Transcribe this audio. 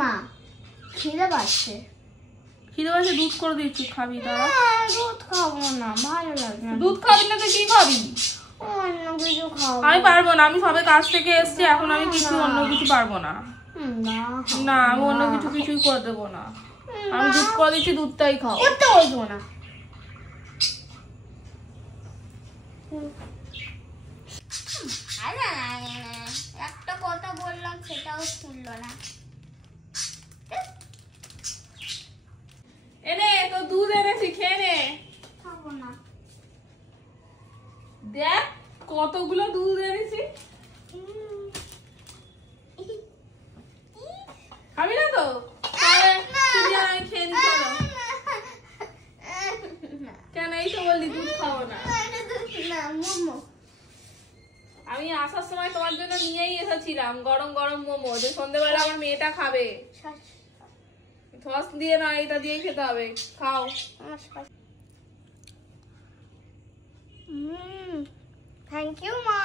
মা খিদে পাচ্ছে। খিদে পাচ্ছে, দুধ করে দিচ্ছি, খাবি? দাঁড়া। দুধ খাবো না, ভালো লাগে না। দুধ খাবি না তো কি খাবি? অন্য কিছু খাবো। আমি পারবো না, আমি সবে কাজ থেকে এসছি, এখন আমি কিছু অন্য কিছু পারবো না। না আমি অন্য কিছু কিছুই করে দেবো না। আমি দুধ করে দিচ্ছি, দুধটাই খাও। করতে বলবো না। একটা কথা বললাম সেটাও শুনলো না। এনে তো দুধ এনেছি, খেয়ে নে। খাবো না। দেখ কতগুলো দুধ এনেছি। খাবি না তো? আমি খেয়ে নি, চলো। কেন এই তো বললি দুধ খাবো না? আমি আসার সময় তোমার জন্য নিয়েই এসেছিলাম গরম গরম মোমো, যে সন্ধ্যেবেলা আমার মেয়েটা খাবে। সস দিয়ে না, এটা দিয়েই খেতে হবে। খাও। থ্যাংক ইউ মা।